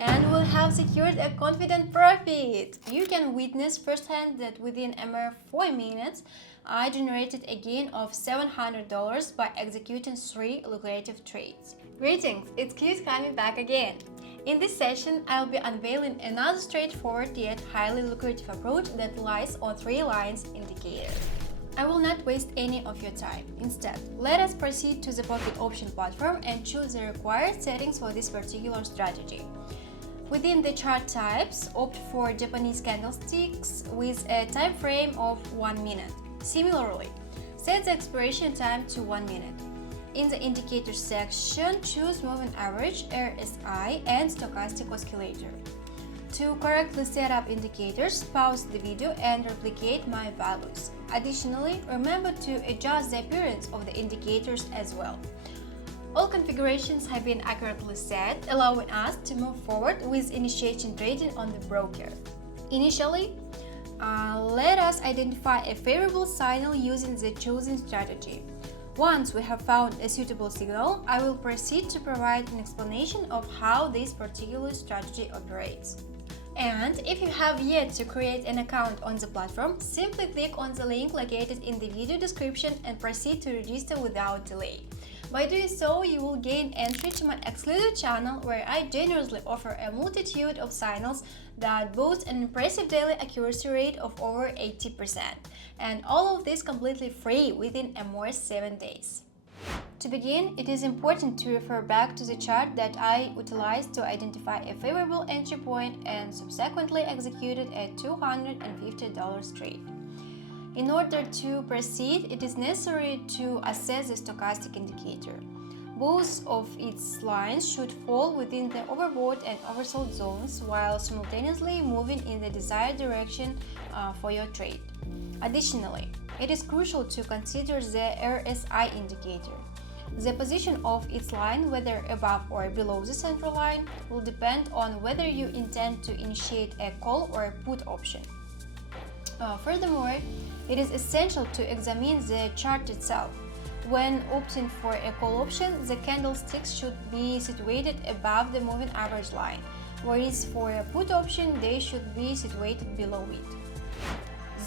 and will have secured a confident profit. You can witness firsthand that within a mere 4 minutes, I generated a gain of $700 by executing 3 lucrative trades. Greetings, it's Cute Cami back again. In this session, I'll be unveiling another straightforward yet highly lucrative approach that relies on 3 lines indicator. I will not waste any of your time. Instead, let us proceed to the Pocket Option platform and choose the required settings for this particular strategy. Within the chart types, opt for Japanese candlesticks with a time frame of 1 minute. Similarly, set the expiration time to 1 minute. In the Indicators section, choose Moving Average, RSI, and Stochastic Oscillator. To correctly set up indicators, pause the video and replicate my values. Additionally, remember to adjust the appearance of the indicators as well. All configurations have been accurately set, allowing us to move forward with initiating trading on the broker. Initially, let us identify a favorable signal using the chosen strategy. Once we have found a suitable signal, I will proceed to provide an explanation of how this particular strategy operates. And if you have yet to create an account on the platform, simply click on the link located in the video description and proceed to register without delay. By doing so, you will gain entry to my exclusive channel where I generously offer a multitude of signals that boast an impressive daily accuracy rate of over 80%. And all of this completely free within a mere 7 days. To begin, it is important to refer back to the chart that I utilized to identify a favorable entry point and subsequently executed a $250 trade. In order to proceed, it is necessary to assess the stochastic indicator. Both of its lines should fall within the overbought and oversold zones while simultaneously moving in the desired direction for your trade. Additionally, it is crucial to consider the RSI indicator. The position of its line, whether above or below the central line, will depend on whether you intend to initiate a call or a put option. Furthermore, it is essential to examine the chart itself. When opting for a call option, the candlesticks should be situated above the moving average line, whereas for a put option, they should be situated below it.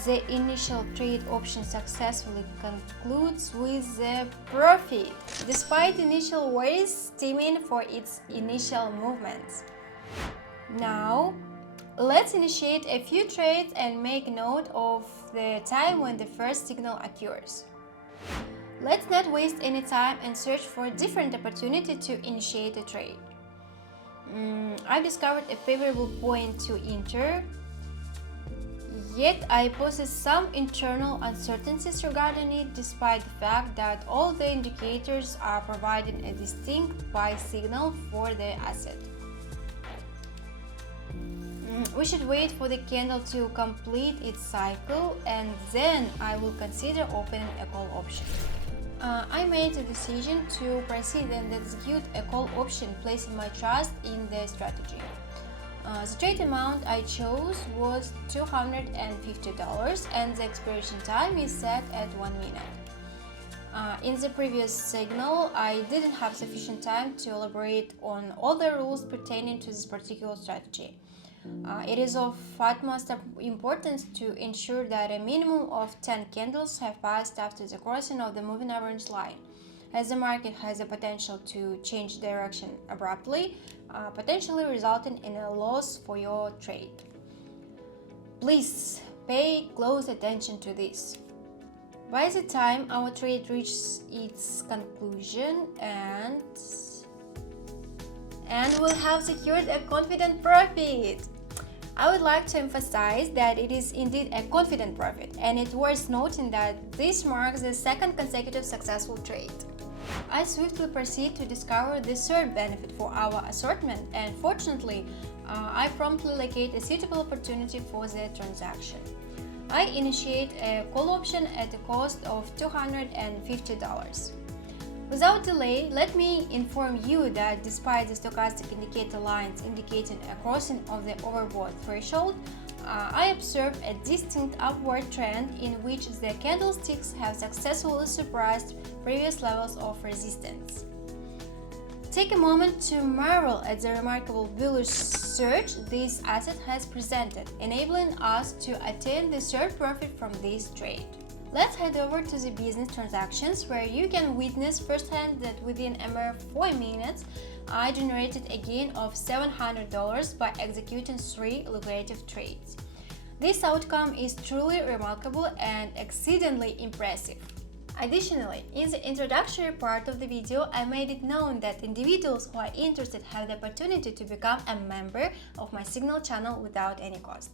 The initial trade option successfully concludes with a profit, despite initial worries stemming for its initial movements. Now, let's initiate a few trades and make note of the time when the first signal occurs. Let's not waste any time and search for a different opportunity to initiate a trade. I've discovered a favorable point to enter, yet I possess some internal uncertainties regarding it, despite the fact that all the indicators are providing a distinct buy signal for the asset. We should wait for the candle to complete its cycle and then I will consider opening a call option. I made the decision to proceed and execute a call option, placing my trust in the strategy. The trade amount I chose was $250 and the expiration time is set at 1 minute. In the previous signal, I didn't have sufficient time to elaborate on all the rules pertaining to this particular strategy. It is of utmost importance to ensure that a minimum of 10 candles have passed after the crossing of the moving average line, as the market has the potential to change direction abruptly, potentially resulting in a loss for your trade. Please pay close attention to this. By the time our trade reaches its conclusion and we'll have secured a confident profit. I would like to emphasize that it is indeed a confident profit, and it's worth noting that this marks the second consecutive successful trade. I swiftly proceed to discover the third benefit for our assortment, and fortunately, I promptly locate a suitable opportunity for the transaction. I initiate a call option at a cost of $250. Without delay, let me inform you that despite the stochastic indicator lines indicating a crossing of the overbought threshold, I observe a distinct upward trend in which the candlesticks have successfully surpassed previous levels of resistance. Take a moment to marvel at the remarkable bullish surge this asset has presented, enabling us to attain the surge profit from this trade. Let's head over to the business transactions, where you can witness firsthand that within a mere 4 minutes, I generated a gain of $700 by executing 3 lucrative trades. This outcome is truly remarkable and exceedingly impressive. Additionally, in the introductory part of the video, I made it known that individuals who are interested have the opportunity to become a member of my Signal channel without any cost.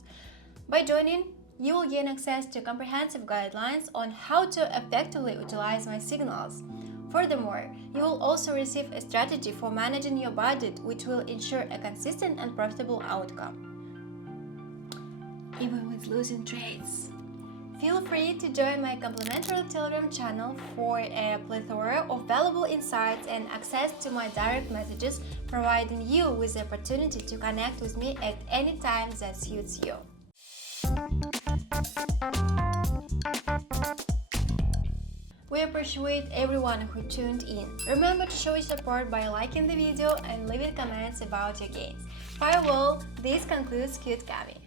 By joining, you will gain access to comprehensive guidelines on how to effectively utilize my signals. Furthermore, you will also receive a strategy for managing your budget, which will ensure a consistent and profitable outcome, even with losing trades. Feel free to join my complimentary Telegram channel for a plethora of valuable insights and access to my direct messages, providing you with the opportunity to connect with me at any time that suits you. We appreciate everyone who tuned in. Remember to show your support by liking the video and leaving comments about your gains. Farewell, this concludes Cute Cami.